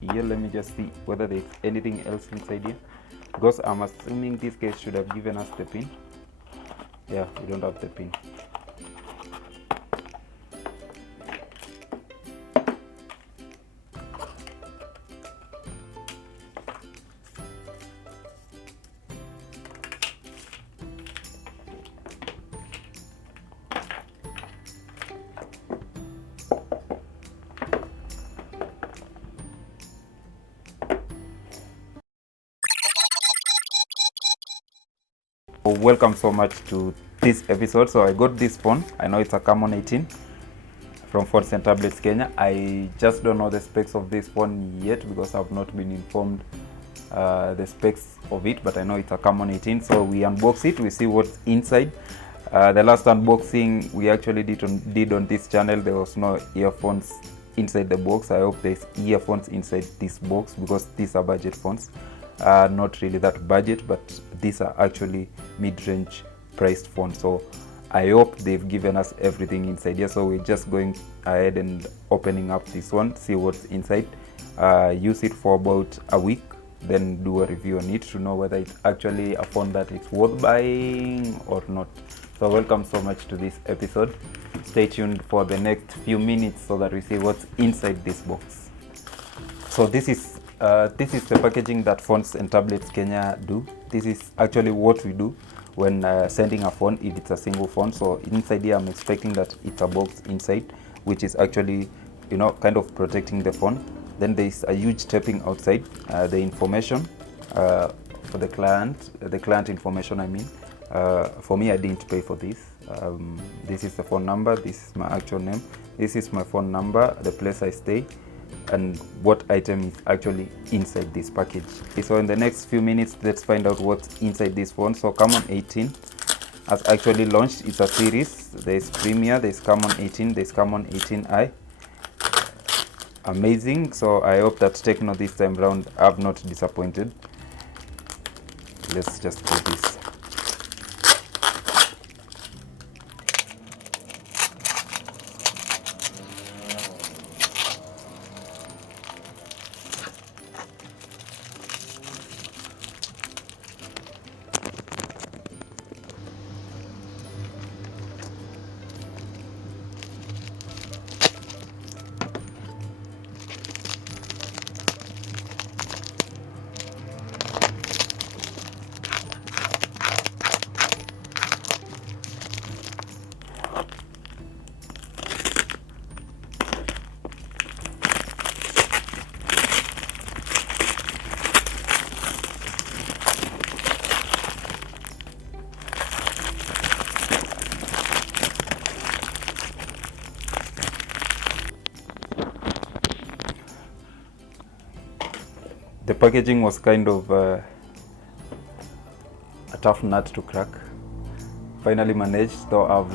here. Let me just see whether there's anything else inside here, because I'm assuming these guys should have given us the pin. Yeah, we don't have the pin. Welcome so much to this episode. So I got this phone. I know it's a Camon 18 from Phones and Tablets Kenya. I just don't know the specs of this phone yet because I've not been informed the specs of it, but I know it's a Camon 18. So we unbox it, we see what's inside. The last unboxing we actually did on this channel, there was no earphones inside the box. I hope there's earphones inside this box because these are budget phones. Not really that budget, but these are actually mid-range priced phones, so I hope they've given us everything inside here. So we're just going ahead and opening up this one, see what's inside, use it for about a week, then do a review on it to know whether it's actually a phone that is worth buying or not. So welcome so much to this episode. Stay tuned for the next few minutes so that we see what's inside this box. So this is the packaging that Phones and Tablets Kenya do. This is actually what we do when sending a phone if it's a single phone. So inside here I'm expecting that it's a box inside, which is actually, kind of protecting the phone. Then there's a huge taping outside, the information for the client information I mean. For me, I didn't pay for this. This is the phone number, this is my actual name, this is my phone number, the place I stay, and what item is actually inside this package. Okay, so in the next few minutes, let's find out what's inside this phone. So Camon 18 has actually launched. It's a series. There's Premier, there's Camon 18, there's Camon 18i. Amazing. So I hope that Tecno this time round have not disappointed. Let's just do this. The packaging was kind of a tough nut to crack. Finally managed, though I've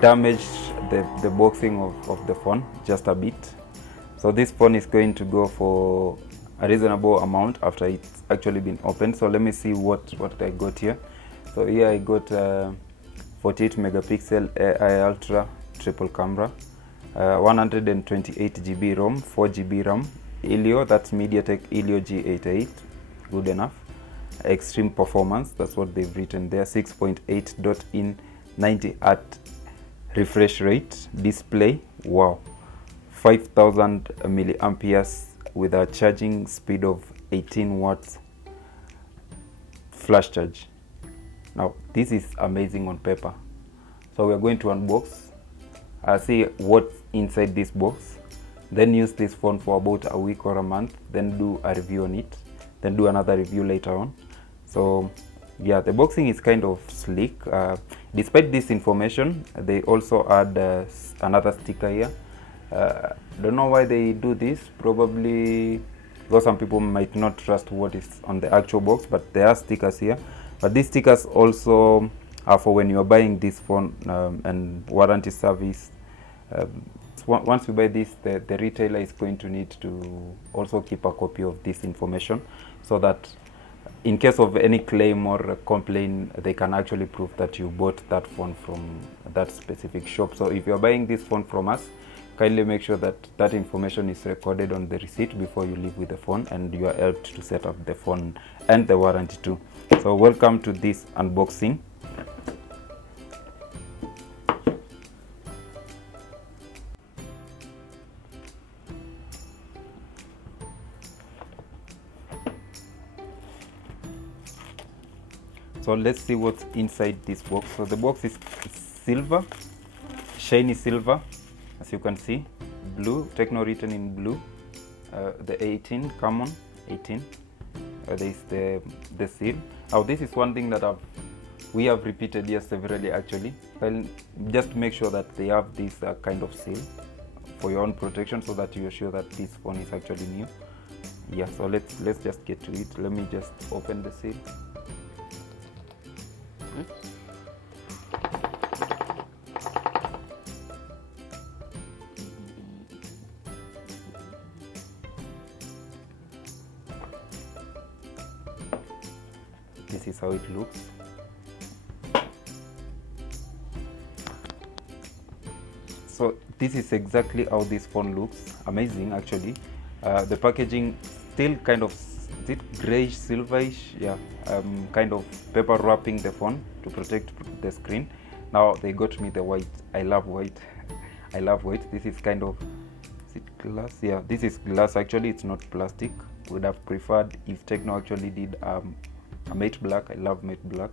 damaged the boxing of the phone just a bit. So this phone is going to go for a reasonable amount after it's actually been opened. So let me see what I got here. So here I got 48 megapixel AI Ultra triple camera, 128 GB ROM, 4 GB RAM, Helio, that's MediaTek Helio G88, good enough. Extreme performance, that's what they've written there. 6.8 dot in 90 Hz refresh rate. Display, wow, 5000 milliamperes with a charging speed of 18 watts flash charge. Now this is amazing on paper. So we are going to unbox, see what's inside this box, then use this phone for about a week or a month, then do a review on it, then do another review later on. So yeah, the boxing is kind of sleek. Despite this information, they also add another sticker here. Don't know why they do this, probably because some people might not trust what is on the actual box, but there are stickers here. But these stickers also are for when you are buying this phone and warranty service. Once you buy this, the retailer is going to need to also keep a copy of this information so that in case of any claim or complaint, they can actually prove that you bought that phone from that specific shop. So if you're buying this phone from us, kindly make sure that that information is recorded on the receipt before you leave with the phone, and you are helped to set up the phone and the warranty too. So welcome to this unboxing. So let's see what's inside this box. So the box is silver, shiny silver, as you can see, blue, Tecno written in blue, the 18 Camon 18. There is the seal. Now this is one thing that we have repeated here severally actually. Well, just make sure that they have this kind of seal for your own protection, so that you are sure that this phone is actually new. Yeah, so let's just get to it. Let me just open the seal. This is how it looks. So this is exactly how this phone looks. Amazing actually. The packaging still kind of, is it grayish, silverish? Yeah, kind of paper wrapping the phone to protect the screen. Now they got me the white. I love white. I love white. This is kind of, is it glass? Yeah, this is glass actually. It's not plastic. Would have preferred if Tecno actually did a matte black. I love matte black.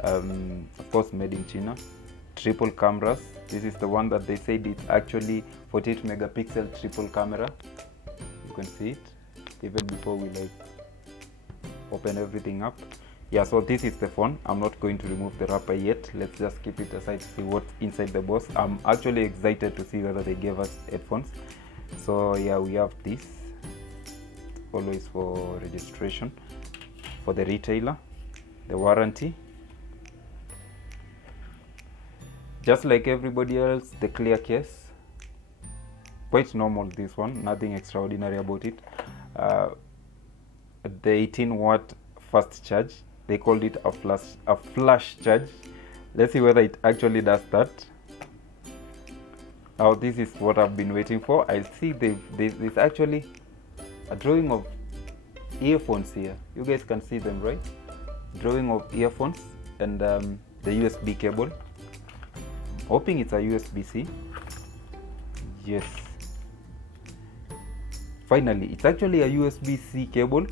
Of course, made in China. Triple cameras. This is the one that they said it's actually 48 megapixel triple camera. You can see it even before we open everything up. Yeah, so this is the phone. I'm not going to remove the wrapper yet. Let's just keep it aside to see what's inside the box. I'm actually excited to see whether they gave us headphones. So yeah, we have this, always for registration, for the retailer, the warranty. Just like everybody else, the clear case. Quite normal, this one, nothing extraordinary about it. The 18-watt fast charge. They called it a flash charge. Let's see whether it actually does that. Now this is what I've been waiting for. I see there's actually a drawing of earphones here. You guys can see them, right? Drawing of earphones and the USB cable. Hoping it's a USB-C. Yes. Finally, it's actually a USB-C cable.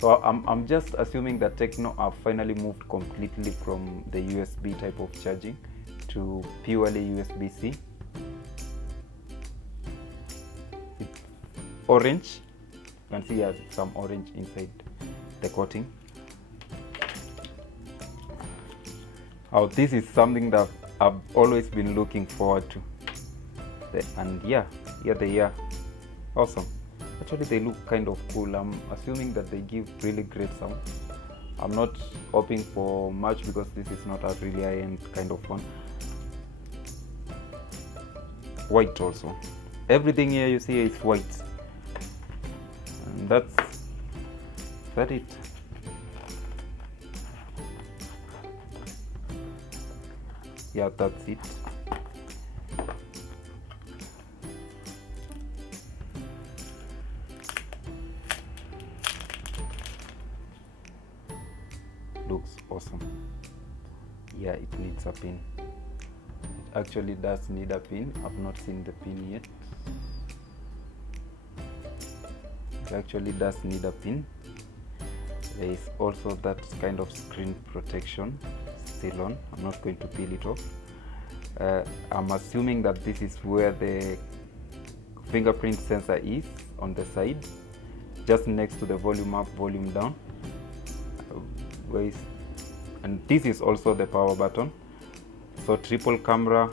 So I'm just assuming that Tecno have finally moved completely from the USB type of charging to purely USB-C. It's orange. You can see there's some orange inside the coating. Oh, this is something that I've always been looking forward to. And yeah, here they are. Awesome. Actually, they look kind of cool. I'm assuming that they give really great sound. I'm not hoping for much because this is not a really high-end kind of phone. White also. Everything here you see is white. And that's it. Yeah, that's it. Looks awesome. Yeah, it needs a pin. It actually does need a pin. I've not seen the pin yet. It actually does need a pin. There is also that kind of screen protection still on. I'm not going to peel it off. I'm assuming that this is where the fingerprint sensor is, on the side, just next to the volume up, volume down. And this is also the power button. So triple camera,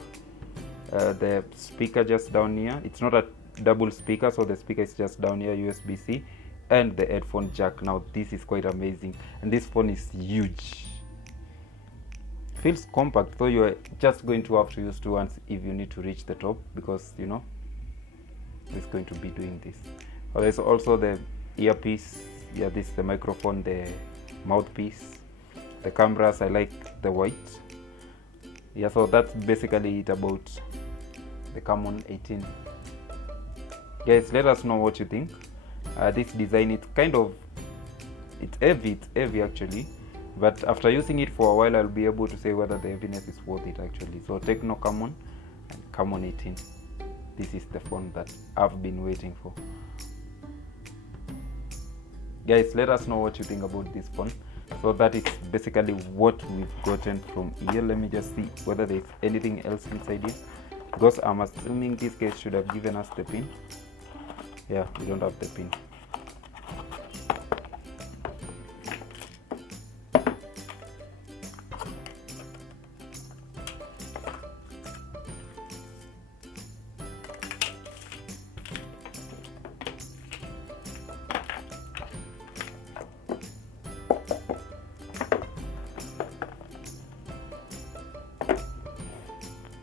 the speaker just down here. It's not a double speaker, so the speaker is just down here, USB-C, and the headphone jack. Now this is quite amazing, and this phone is huge. Feels compact, so you're just going to have to use two hands if you need to reach the top, because you know it's going to be doing this. There's also the earpiece. Yeah, this is the microphone, the mouthpiece. The cameras, I like the white. Yeah, so that's basically it about the Camon 18. Guys, let us know what you think. This design, it's heavy actually, but after using it for a while I'll be able to say whether the heaviness is worth it actually. So Tecno Camon and Camon 18, this is the phone that I've been waiting for. Guys, let us know what you think about this phone. So that is basically what we've gotten from here. Let me just see whether there's anything else inside here, because I'm assuming this guys should have given us the pin. Yeah, we don't have the pin.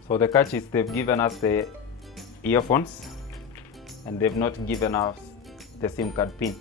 So the catch is they've given us the earphones and they've not given us the SIM card pin.